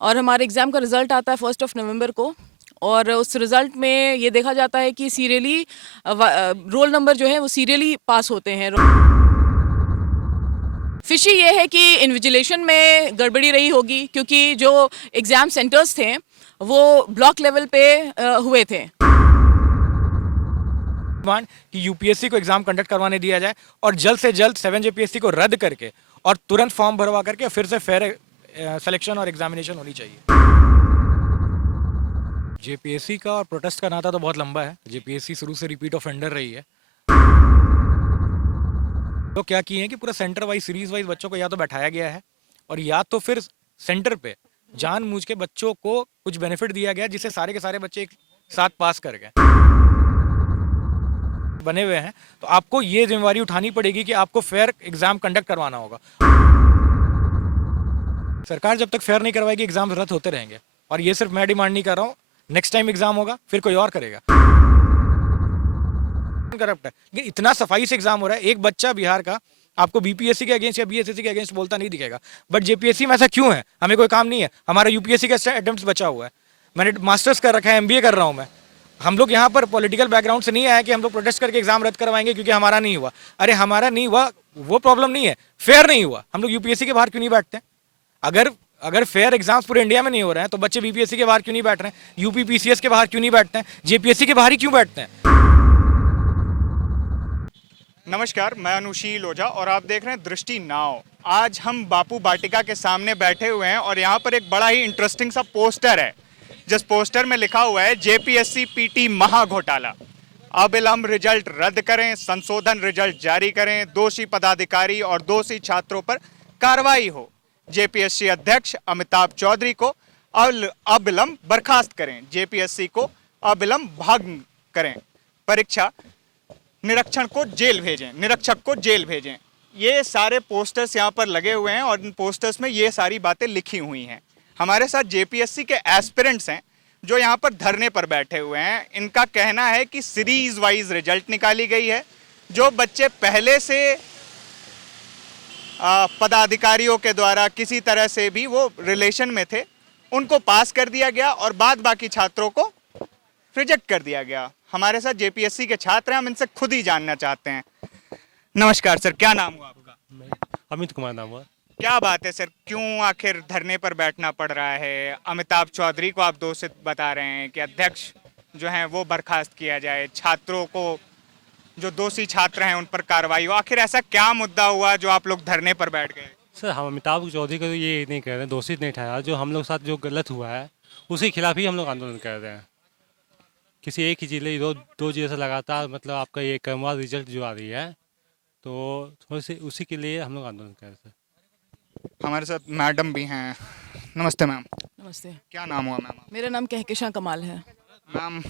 और हमारे एग्ज़ाम का रिज़ल्ट आता है 1 नवंबर को। और उस रिज़ल्ट में ये देखा जाता है कि सीरियली रोल नंबर जो है वो सीरियली पास होते हैं। फिशी ये है कि इन्विजिलेशन में गड़बड़ी रही होगी, क्योंकि जो एग्ज़ाम सेंटर्स थे वो ब्लॉक लेवल पे हुए थे। डिमांड कि यूपीएससी को एग्जाम कंडक्ट करवाने दिया जाए और जल्द से जल्द 7 जेपीएससी को रद्द करके और तुरंत फॉर्म भरवा करके फिर से फेयर सिलेक्शन और एग्जामिनेशन होनी चाहिए। जेपीएससी का और प्रोटेस्ट का नाता तो बहुत लंबा है। जेपीएससी शुरू से रिपीट ऑफेंडर रही है। तो क्या किए हैं कि पूरा सेंटर वाइज सीरीज वाइज बच्चों को या तो बैठाया गया है और या तो फिर सेंटर पे जानबूझ के बच्चों को कुछ बेनिफिट दिया गया जिससे सारे के सारे बच्चे एक साथ पास कर गए बने हुए हैं। तो आपको ये जिम्मेवारी उठानी पड़ेगी कि आपको फेयर एग्जाम कंडक्ट करवाना होगा। सरकार जब तक फेयर नहीं करवाएगी एग्जाम रद्द होते रहेंगे। और ये सिर्फ मैं डिमांड नहीं कर रहा हूँ, नेक्स्ट टाइम एग्जाम होगा फिर कोई और करेगा। करप्ट है, लेकिन इतना सफाई से एग्जाम हो रहा है, एक बच्चा बिहार का आपको बीपीएससी के अगेंस्ट या बीएसएससी के अगेंस्ट बोलता नहीं दिखेगा। बट जेपीएससी में ऐसा क्यों है? हमें कोई काम नहीं है, हमारा यूपीएससी का अटेम्प्ट बचा हुआ है। मैंने मास्टर्स कर रखा है, एमबीए कर रहा हूँ मैं। हम लोग यहाँ पर पॉलिटिकल बैकग्राउंड से नहीं आया कि हम लोग प्रोटेस्ट करके एग्जाम रद्द करवाएंगे क्योंकि हमारा नहीं हुआ। अरे हमारा नहीं हुआ वो प्रॉब्लम नहीं है, फेयर नहीं हुआ। हम लोग यूपीएससी के बाहर क्यों नहीं बैठते? अगर अगर फेयर एग्जाम्स पूरे इंडिया में नहीं हो रहे हैं तो बच्चे बीपीएससी के बाहर क्यों नहीं बैठ रहे हैं? यूपी पीसीएस के बाहर क्यों नहीं बैठते हैं? जेपीएससी के बाहर ही क्यों बैठते हैं? नमस्कार, मैं अनुशील ओझा और आप देख रहे हैं दृष्टि नाव। आज हम बापू वाटिका के सामने बैठे हुए हैं और यहाँ पर एक बड़ा ही इंटरेस्टिंग सा पोस्टर है, जिस पोस्टर में लिखा हुआ है जेपीएससी पीटी महा घोटाला, अविलंब रिजल्ट रद्द करें, संशोधन रिजल्ट जारी करें, दोषी पदाधिकारी और दोषी छात्रों पर कार्रवाई हो, जेपीएससी अध्यक्ष अमिताभ चौधरी को अविलंब बर्खास्त करें, जेपीएससी को अविलंब भंग करें, परीक्षा निरीक्षण को जेल भेजें, निरीक्षक को जेल भेजें। ये सारे पोस्टर्स यहाँ पर लगे हुए हैं और इन पोस्टर्स में ये सारी बातें लिखी हुई हैं। हमारे साथ जेपीएससी के एस्पिरेंट्स हैं जो यहाँ पर धरने पर बैठे हुए हैं। इनका कहना है कि सीरीज वाइज रिजल्ट निकाली गई है। जो बच्चे पहले से पदाधिकारियों के द्वारा किसी तरह से भी वो रिलेशन में थे, उनको पास कर दिया गया और बाद बाकी छात्रों को रिजेक्ट कर दिया गया। हमारे साथ जेपीएससी के छात्र हैं, हम इनसे खुद ही जानना चाहते हैं। नमस्कार सर, क्या नाम हुआ आपका? अमित कुमार नाम हुआ। क्या बात है सर, क्यों आखिर धरने पर बैठना पड़ रहा है? अमिताभ चौधरी को आप दोषित बता रहे हैं कि अध्यक्ष जो हैं वो बर्खास्त किया जाए, छात्रों को जो दोषी छात्र हैं उन पर कार्रवाई हो। आखिर ऐसा क्या मुद्दा हुआ जो आप लोग धरने पर बैठ गए? सर हम अमिताभ चौधरी को तो ये नहीं कह रहे हैं, दोषित नहीं ठहरा। जो हम लोग साथ जो गलत हुआ है उसके खिलाफ ही हम लोग आंदोलन कर रहे हैं। किसी एक ही जिले दो जिले से लगातार मतलब आपका ये क्रमवार रिजल्ट जो आ रही है, तो थोड़ी सी उसी के लिए हम लोग आंदोलन कर रहे थे। हमारे साथ मैडम भी हैं। नमस्ते मैम। नमस्ते। क्या नाम हुआ मैम? मेरा नाम कहकशां कमाल है। मैम,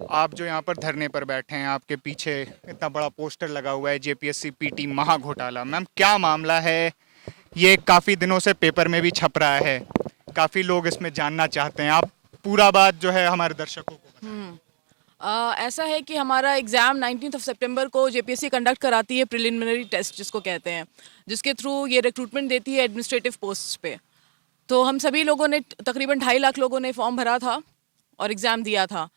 आप जो यहाँ पर धरने पर बैठे हैं, आपके पीछे इतना बड़ा पोस्टर लगा हुआ है जेपीएससी पीटी महा घोटाला। मैम, क्या मामला है? ये काफ़ी दिनों से पेपर में भी छप रहा है, काफ़ी लोग इसमें जानना चाहते हैं। आप पूरा बात जो है हमारे दर्शकों को ऐसा है कि हमारा एग्ज़ाम 19 सितंबर को जेपीएससी कंडक्ट कराती है, प्रिलिमिनरी टेस्ट जिसको कहते हैं, जिसके थ्रू ये रिक्रूटमेंट देती है एडमिनिस्ट्रेटिव पोस्ट्स पे। तो हम सभी लोगों ने तकरीबन 2.5 लाख लोगों ने फॉर्म भरा था और एग्ज़ाम दिया था।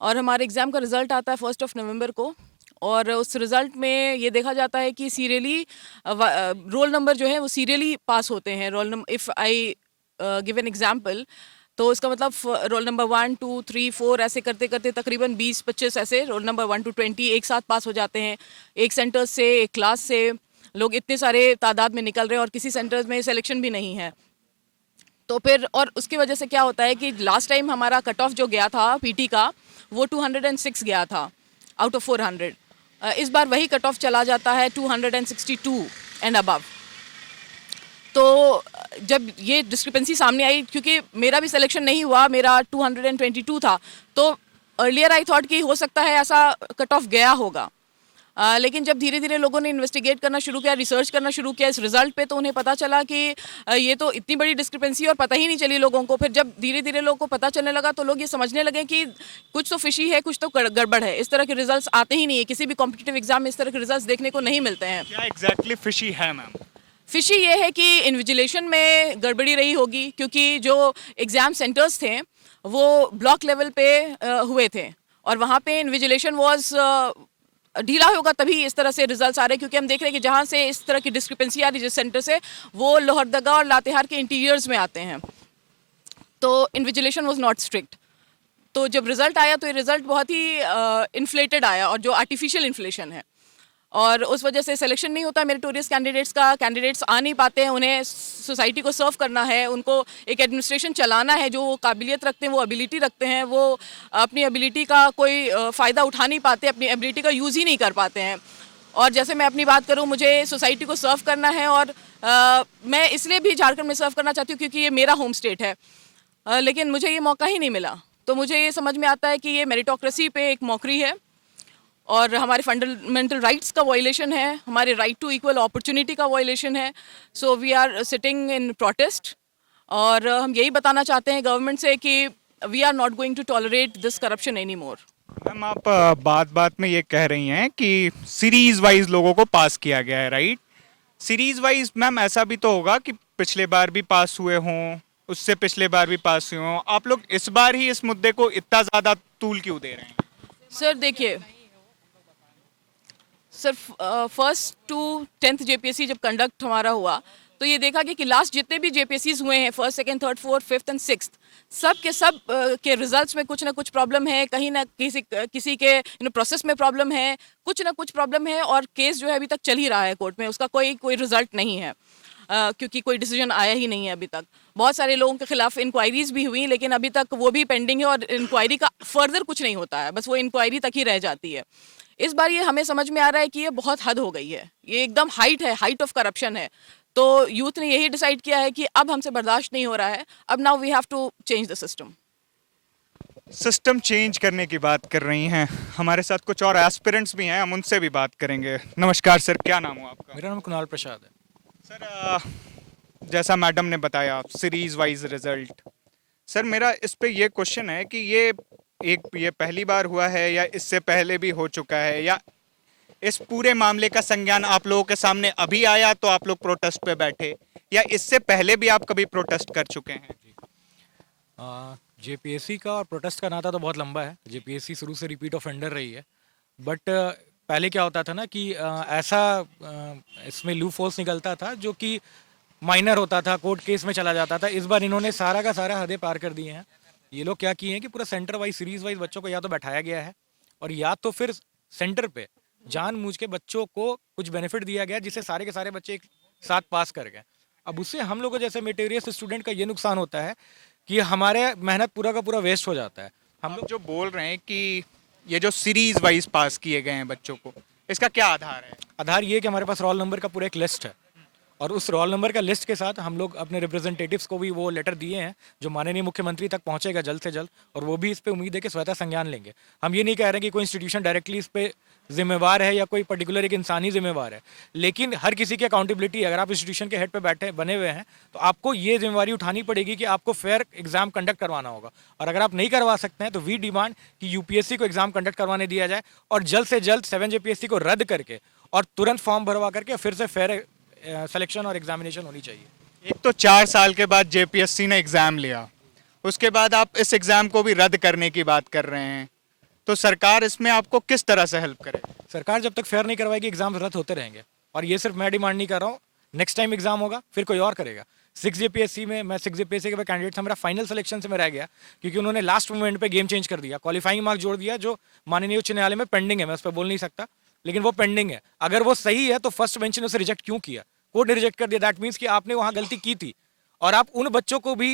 और हमारे एग्ज़ाम का रिज़ल्ट आता है 1 नवंबर को। और उस रिज़ल्ट में ये देखा जाता है कि सीरियली रोल नंबर जो है वो सीरियली पास होते हैं। Roll number, if I give an example, तो इसका मतलब रोल नंबर 1 2 3 4 ऐसे करते करते तकरीबन 20-25 ऐसे रोल नंबर 1 to 20 एक साथ पास हो जाते हैं। एक सेंटर से, एक क्लास से लोग इतने सारे तादाद में निकल रहे हैं और किसी सेंटर्स में सिलेक्शन भी नहीं है। तो फिर और उसकी वजह से क्या होता है कि लास्ट टाइम हमारा कट ऑफ जो गया था पीटी का, वो 206 गया था आउट ऑफ 400। इस बार वही कट ऑफ चला जाता है 262 एंड अबव। तो जब ये डिस्क्रिपेंसी सामने आई, क्योंकि मेरा भी सिलेक्शन नहीं हुआ, मेरा 222 था, तो अर्लियर आई थॉट कि हो सकता है ऐसा कट ऑफ गया होगा। लेकिन जब धीरे धीरे लोगों ने इन्वेस्टिगेट करना शुरू किया, रिसर्च करना शुरू किया इस रिज़ल्ट पे, तो उन्हें पता चला कि ये तो इतनी बड़ी डिस्क्रिपेंसी और पता ही नहीं चली लोगों को। फिर जब धीरे धीरे लोगों को पता चलने लगा तो लोग ये समझने लगे कि कुछ तो फिशी है, कुछ तो गड़बड़ है। इस तरह के रिजल्ट्स आते ही नहीं है, किसी भी कॉम्पिटिटिव एग्जाम में इस तरह के रिजल्ट्स देखने को नहीं मिलते हैं। क्या एग्जैक्टली फिशी है मैम? फिशी ये है कि इन्विजिलेशन में गड़बड़ी रही होगी, क्योंकि जो एग्ज़ाम सेंटर्स थे वो ब्लॉक लेवल पे हुए थे, और वहाँ पे इन्विजिलेशन वॉज ढीला होगा, तभी इस तरह से रिजल्ट्स आ रहे हैं। क्योंकि हम देख रहे हैं कि जहाँ से इस तरह की डिस्क्रिपेंसी आ रही है जिस सेंटर से, वो लोहरदगा और लातेहार के इंटीरियर्स में आते हैं, तो इन्विजिलेशन वॉज नॉट स्ट्रिक्ट। तो जब रिजल्ट आया तो ये रिजल्ट बहुत ही इन्फ्लेटेड आया, और जो आर्टिफिशियल इन्फ्लेशन है, और उस वजह से सिलेक्शन नहीं होता मेरिटोरियस कैंडिडेट्स का। कैंडिडेट्स आ नहीं पाते हैं, उन्हें सोसाइटी को सर्व करना है, उनको एक एडमिनिस्ट्रेशन चलाना है, जो वो काबिलियत रखते हैं, वो एबिलिटी रखते हैं, वो अपनी एबिलिटी का कोई फ़ायदा उठा नहीं पाते, अपनी एबिलिटी का यूज़ ही नहीं कर पाते हैं। और जैसे मैं अपनी बात करूं, मुझे सोसाइटी को सर्व करना है, और मैं इसलिए भी झारखंड में सर्व करना चाहती हूँ क्योंकि ये मेरा होम स्टेट है, लेकिन मुझे ये मौका ही नहीं मिला। तो मुझे ये समझ में आता है कि ये मेरिटोक्रेसी पे एक मौकरी है, और हमारे फंडामेंटल राइट्स का वायलेशन है, हमारे राइट टू इक्वल अपॉर्चुनिटी का वायलेशन है। So we are sitting in protest, और हम यही बताना चाहते हैं गवर्नमेंट से कि we are not going to tolerate this corruption any more. Ma'am, आप बात बात में ये कह रही हैं कि सीरीज वाइज लोगों को पास किया गया है, राइट? सीरीज वाइज मैम ऐसा भी तो होगा कि पिछले बार भी पास हुए हों, उससे पिछले बार भी पास हुए हों। आप लोग इस बार ही इस मुद्दे को इतना ज़्यादा तूल क्यों दे रहे हैं? सर देखिए, sir first to 10th JPSC जब कंडक्ट हमारा हुआ, तो ये देखा गया कि लास्ट जितने भी जेपीएससीज हुए हैं, first, second, third, fourth, fifth and sixth, सब के सब के रिजल्ट्स में कुछ ना कुछ प्रॉब्लम है, कहीं ना किसी के प्रोसेस में प्रॉब्लम है, कुछ ना कुछ प्रॉब्लम है, और केस जो है अभी तक चल ही रहा है कोर्ट में, उसका कोई रिजल्ट नहीं है, क्योंकि कोई डिसीजन आया ही नहीं है अभी तक। बहुत सारे लोगों के खिलाफ इंक्वायरीज भी हुई, लेकिन अभी तक वो भी पेंडिंग है, और इंक्वायरी का फर्दर कुछ नहीं होता है, बस वो इंक्वायरी तक ही रह जाती है। इस बार ये हमें समझ में आ रहा है कि ये बहुत हद हो गई है, ये एकदम हाइट ऑफ करप्शन है। तो यूथ ने यही डिसाइड किया है कि अब हमसे बर्दाश्त नहीं हो रहा है, अब now we have to change the system. System change करने की बात कर रही हैं। हमारे साथ कुछ और एस्पिरेंट्स भी हैं, हम उनसे भी बात करेंगे। नमस्कार सर, क्या नाम हो आपका? मेरा नाम कुणाल प्रसाद है। सर, जैसा मैडम ने बताया सीरीज वाइज रिजल्ट, सर मेरा इस पे ये क्वेश्चन है कि ये पहली बार हुआ है या इससे पहले भी हो चुका है, या इस पूरे मामले का संज्ञान आप लोगों के सामने अभी आया तो आप लोग प्रोटेस्ट पे बैठे, या इससे पहले भी आप कभी प्रोटेस्ट कर चुके हैं? जेपीएससी का और प्रोटेस्ट का नाता तो बहुत लंबा है। जेपीएससी शुरू से रिपीट ऑफेंडर रही है, बट पहले क्या होता था ना कि इसमें लूप होल्स निकलता था जो कि माइनर होता था, कोर्ट केस में चला जाता था। इस बार इन्होंने सारा का सारा हदें पार कर दिए हैं। ये लोग क्या किए हैं कि पूरा सेंटर वाइज, सीरीज वाइज बच्चों को या तो बैठाया गया है, और या तो फिर सेंटर पे जानबूझ के बच्चों को कुछ बेनिफिट दिया गया जिससे सारे के सारे बच्चे एक साथ पास कर गए। अब उससे हम लोगों जैसे मेटेरियस स्टूडेंट का ये नुकसान होता है कि हमारे मेहनत पूरा का पूरा वेस्ट हो जाता है। हम हम लोग जो बोल रहे हैं कि ये जो सीरीज वाइज पास किए गए हैं बच्चों को, इसका क्या आधार है? आधार ये है कि हमारे पास रोल नंबर का पूरा एक लिस्ट है, और उस रोल नंबर का लिस्ट के साथ हम लोग अपने रिप्रेजेंटेटिव्स को भी वो लेटर दिए हैं जो माननीय मुख्यमंत्री तक पहुंचेगा जल्द से जल्द, और वो भी इस पे उम्मीद है कि स्वतः संज्ञान लेंगे। हम ये नहीं कह रहे कि कोई इंस्टीट्यूशन डायरेक्टली इस पे जिम्मेवार है या कोई पर्टिकुलर एक इंसान ही जिम्मेवार है, लेकिन हर किसी की अकाउंटेबिलिटी, अगर आप इंस्टीट्यूशन के हेड पे बैठे बने हुए हैं तो आपको ये जिम्मेवारी उठानी पड़ेगी कि आपको फेयर एग्जाम कंडक्ट करवाना होगा। और अगर आप नहीं करवा सकते हैं तो वी डिमांड कि यूपीएससी को एग्जाम कंडक्ट करवाने दिया जाए, और जल्द से जल्द 7 जेपीएससी को रद्द करके और तुरंत फॉर्म भरवा करके फिर से फेयर सिलेक्शन और एग्जामिनेशन होनी चाहिए। एक तो 4 साल के बाद जेपीएससी ने एग्जाम लिया, उसके बाद आप इस एग्जाम को भी रद्द करने की बात कर रहे हैं, तो सरकार इसमें आपको किस तरह से हेल्प करे? सरकार जब तक फेयर नहीं करवाएगी एग्जाम रद्द होते रहेंगे, और ये सिर्फ मैं डिमांड नहीं कर रहा हूँ। नेक्स्ट टाइम एग्जाम होगा फिर कोई और करेगा। 6 जेपीएससी में मैं 6 जेपीएससी का कैंडिडेट था, मेरा फाइनल सिलेक्शन से मैं रह गया क्योंकि उन्होंने लास्ट मोमेंट पे गेम चेंज कर दिया, क्वालिफाइंग मार्क जोड़ दिया जो माननीय उच्च न्यायालय में पेंडिंग है। मैं उस पर बोल नहीं सकता, लेकिन वो पेंडिंग है। अगर वो सही है तो फर्स्ट बेंच ने उसे रिजेक्ट क्यों किया? कोर्ट ने रिजेक्ट कर दिया। दैट मीन्स कि आपने वहाँ गलती की थी, और आप उन बच्चों को भी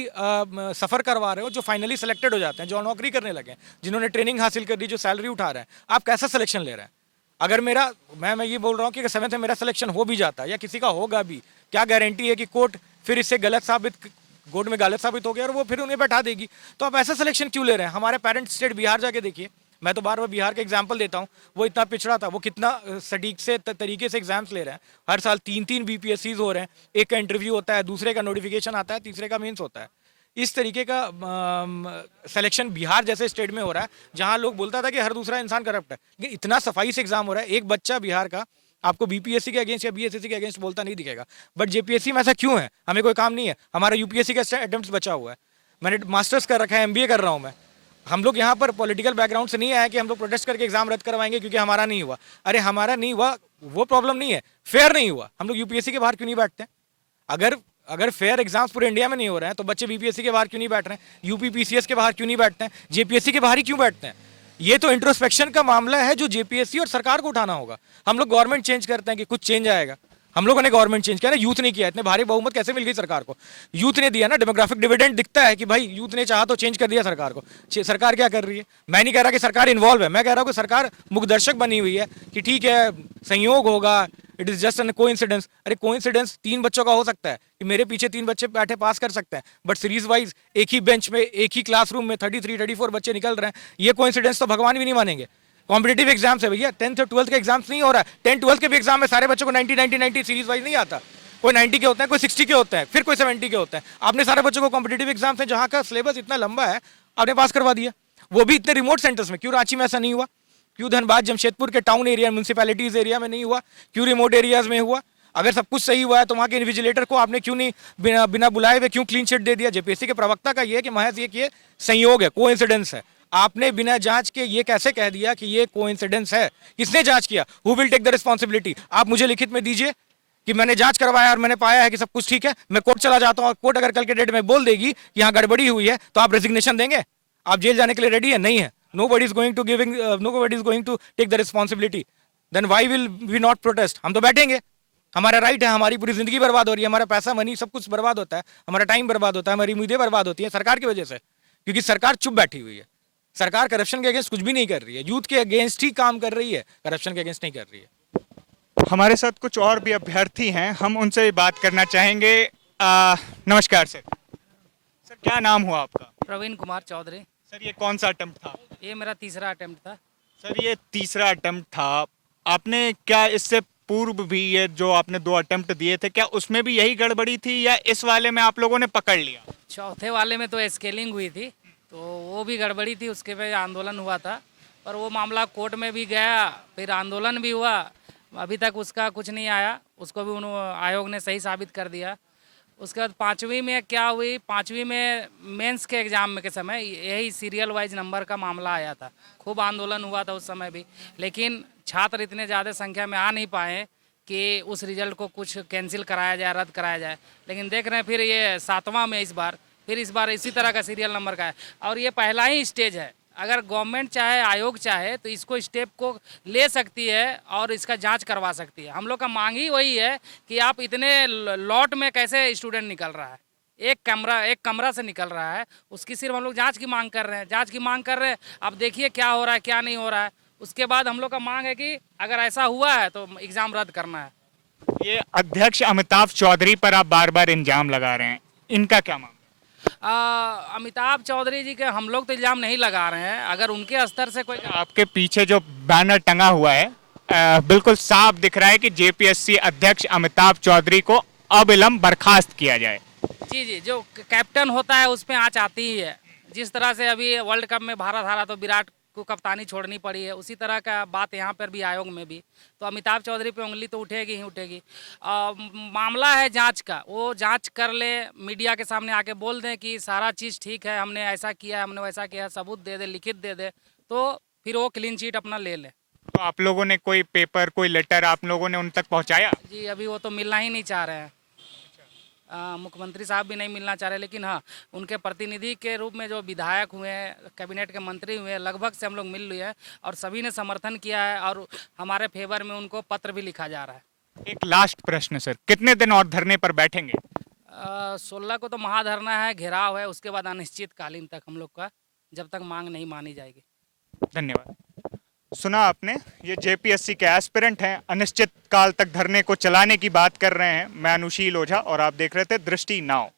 सफ़र करवा रहे हो जो फाइनली सेलेक्टेड हो जाते हैं, जो नौकरी करने लगे हैं, जिन्होंने ट्रेनिंग हासिल कर दी, जो सैलरी उठा रहे हैं। आप कैसा सिलेक्शन ले रहे हैं? अगर मेरा मैं ये बोल रहा हूँ कि अगर 7th में मेरा सिलेक्शन हो भी जाता या किसी का होगा भी, क्या गारंटी है कि कोर्ट फिर इससे कोर्ट में गलत साबित हो गया और वो फिर उन्हें बैठा देगी? तो आप ऐसा सिलेक्शन क्यों ले रहे हैं? हमारे पेरेंट स्टेट बिहार जाके देखिए। मैं तो बार बार बिहार का एग्जाम्पल देता हूँ, वो इतना पिछड़ा था, वो कितना सटीक से तरीके से एग्जाम्स ले रहे हैं। हर साल 3-3 बीपीएससीज हो रहे हैं, एक का इंटरव्यू होता है, दूसरे का नोटिफिकेशन आता है, तीसरे का मीन्स होता है। इस तरीके का सिलेक्शन बिहार जैसे स्टेट में हो रहा है जहाँ लोग बोलता था कि हर दूसरा इंसान करप्ट है, लेकिन इतना सफाई से एग्जाम हो रहा है। एक बच्चा बिहार का आपको बीपीएससी के अगेंस्ट या बीएसएससी के अगेंस्ट बोलता नहीं दिखेगा। बट जेपीएससी में ऐसा क्यों है? हमें कोई काम नहीं है, हमारा यूपीएससी का अटेम्प्ट बचा हुआ है। मैंने मास्टर्स कर रखा है, एमबीए कर रहा हूँ मैं। हम लोग यहाँ पर पॉलिटिकल बैकग्राउंड से नहीं आए कि हम लोग प्रोटेस्ट करके एग्जाम रद्द करवाएंगे क्योंकि हमारा नहीं हुआ। अरे हमारा नहीं हुआ वो प्रॉब्लम नहीं है, फेयर नहीं हुआ। हम लोग यूपीएससी के बाहर क्यों नहीं बैठते? अगर अगर फेयर एग्जाम्स पूरे इंडिया में नहीं हो रहे हैं तो बच्चे बीपीएससी के बाहर क्यों नहीं बैठ रहे हैं? यूपी पीसीएस के बाहर क्यों नहीं बैठते हैं? जेपीएससी के बाहर ही क्यों बैठते हैं? ये तो इंट्रोस्पेक्शन का मामला है जो जेपीएससी और सरकार को उठाना होगा। हम लोग गवर्नमेंट चेंज करते हैं कि कुछ चेंज आएगा। हम लोगों ने गवर्नमेंट चेंज किया ना, यूथ ने किया। इतने भारी बहुमत कैसे मिल गई सरकार को? यूथ ने दिया ना। डेमोग्राफिक डिविडेंड दिखता है कि भाई यूथ ने चाहा तो चेंज कर दिया सरकार को। सरकार क्या कर रही है? मैं नहीं कह रहा कि सरकार इन्वॉल्व है, मैं कह रहा हूँ कि सरकार मुखदर्शक बनी हुई है कि ठीक है संयोग होगा, it is just an coincidence. अरे कोइंसिडेंस 3 बच्चों का हो सकता है कि मेरे पीछे 3 बच्चे बैठे पास कर सकते हैं, बट सीरीज वाइज एक ही बेंच में एक ही क्लासरूम में 33-34 बच्चे निकल रहे हैं। ये कोइंसिडेंस तो भगवान भी नहीं मानेंगे। कॉम्पिटेटिव एग्जाम्स है भैया, 10th और 12th के एग्जाम्स नहीं हो रहा है। 10th 12th के भी एग्जाम में सारे बच्चों को 90 सीरीज वाइज नहीं आता। कोई 90 के होते हैं, कोई 60 के होते हैं, फिर कोई 70 के होते हैं। आपने सारे बच्चों को कॉम्पिटेटिव एग्जाम्स है जहाँ का सिलेबस इतना लंबा है आपने पास करवा दिया, वो भी इतने रिमोट सेंटर्स में। क्यों रांची में ऐसा नहीं हुआ? क्यों धनबाद जमशेदपुर के टाउन एरिया म्यूनसिपैलिटीज एरिया में नहीं हुआ? क्यों रिमोट एरियाज में हुआ? अगर सब कुछ सही हुआ है तो वहाँ के इन्विजिलेटर को आपने क्यों नहीं बिना बुलाए हुए क्यों क्लीन चिट दे दिया? जेपीएससी के प्रवक्ता का ये है कि महज ये संयोग है, कोइंसिडेंस है। आपने बिना जांच के ये कैसे कह दिया कि ये कोइंसिडेंस है? किसने जांच किया? Who will take the responsibility? आप मुझे लिखित में दीजिए कि मैंने जांच करवाया और मैंने पाया है कि सब कुछ ठीक है, मैं कोर्ट चला जाता हूँ और कोर्ट अगर कल के डेट में बोल देगी कि यहाँ गड़बड़ी हुई है तो आप रेजिग्नेशन देंगे? आप जेल जाने के लिए रेडी है? नहीं है। nobody is going to take the responsibility. Then why will we not protest? हम तो बैठेंगे, हमारा राइट है। हमारी पूरी जिंदगी बर्बाद हो रही है, हमारा पैसा मनी सब कुछ बर्बाद होता है, हमारा टाइम बर्बाद होता है, हमारी उम्मीदें बर्बाद होती है सरकार की वजह से, क्योंकि सरकार चुप बैठी हुई है। सरकार करप्शन के अगेंस्ट कुछ भी नहीं कर रही है, यूथ के अगेंस्ट ही काम कर रही है, करप्शन के अगेंस्ट नहीं कर रही है। हमारे साथ कुछ और भी अभ्यर्थी हैं, हम उनसे भी बात करना चाहेंगे। नमस्कार सर। सर क्या नाम हुआ आपका? प्रवीण कुमार चौधरी। सर ये कौन सा अटेम्प्ट था? ये मेरा तीसरा अटेम्प्ट था। सर ये तीसरा अटेम्प्ट था। आपने क्या इससे पूर्व भी ये जो आपने 2 अटेम्प्ट दिए थे, क्या उसमें भी यही गड़बड़ी थी या इस वाले में आप लोगों ने पकड़ लिया? चौथे वाले में तो स्केलिंग हुई थी, तो वो भी गड़बड़ी थी, उसके पे आंदोलन हुआ था। पर वो मामला कोर्ट में भी गया, फिर आंदोलन भी हुआ, अभी तक उसका कुछ नहीं आया। उसको भी आयोग ने सही साबित कर दिया। उसके बाद 5वीं में क्या हुई, 5वीं में मेंस के एग्ज़ाम में के समय यही सीरियल वाइज नंबर का मामला आया था। खूब आंदोलन हुआ था उस समय भी, लेकिन छात्र इतने ज़्यादा संख्या में आ नहीं पाए कि उस रिजल्ट को कुछ कैंसिल कराया जाए, रद्द कराया जाए। लेकिन देख रहे हैं फिर ये 7वां में इस बार इसी तरह का सीरियल नंबर का है। और ये पहला ही स्टेज है। अगर गवर्नमेंट चाहे, आयोग चाहे तो इसको स्टेप को ले सकती है और इसका जांच करवा सकती है। हम लोग का मांग ही वही है कि आप इतने लॉट में कैसे स्टूडेंट निकल रहा है, एक कमरा से निकल रहा है, उसकी सिर्फ हम लोग जांच की मांग कर रहे हैं। अब देखिए क्या हो रहा है, क्या नहीं हो रहा है। उसके बाद हम लोग का मांग है कि अगर ऐसा हुआ है तो एग्ज़ाम रद्द करना है। ये अध्यक्ष अमिताभ चौधरी पर आप बार बार इल्जाम लगा रहे हैं, इनका क्या मामला? अमिताभ चौधरी जी के हम लोग तो इल्ज़ाम नहीं लगा रहे हैं। अगर उनके स्तर से कोई आपके पीछे जो बैनर टंगा हुआ है बिल्कुल साफ दिख रहा है कि जेपीएससी अध्यक्ष अमिताभ चौधरी को अविलंब बर्खास्त किया जाए। जी, जो कैप्टन होता है उस पर आँच आती ही है। जिस तरह से अभी वर्ल्ड कप में भारत हारा तो विराट को कप्तानी छोड़नी पड़ी है, उसी तरह का बात यहाँ पर भी आयोग में भी। तो अमिताभ चौधरी पे उंगली तो उठेगी ही उठेगी। मामला है जांच का, वो जांच कर ले, मीडिया के सामने आके बोल दें कि सारा चीज़ ठीक है, हमने ऐसा किया, हमने वैसा किया, सबूत दे दे, लिखित दे दे, तो फिर वो क्लीन चिट अपना ले ले। तो आप लोगों ने कोई पेपर, कोई लेटर आप लोगों ने उन तक पहुँचाया? जी अभी वो तो मिलना ही नहीं चाह रहे हैं। मुख्यमंत्री साहब भी नहीं मिलना चाह रहे, लेकिन हाँ उनके प्रतिनिधि के रूप में जो विधायक हुए हैं, कैबिनेट के मंत्री हुए हैं, लगभग से हम लोग मिल लिए हैं और सभी ने समर्थन किया है और हमारे फेवर में उनको पत्र भी लिखा जा रहा है। एक लास्ट प्रश्न सर, कितने दिन और धरने पर बैठेंगे? 16 को तो महाधरना है, घेराव है, उसके बाद अनिश्चितकालीन तक हम लोग का, जब तक मांग नहीं मानी जाएगी। धन्यवाद। सुना आपने, ये जेपीएससी के एस्पिरेंट हैं, अनिश्चित काल तक धरने को चलाने की बात कर रहे हैं। मैं अनुशील ओझा और आप देख रहे थे दृष्टि नाउ।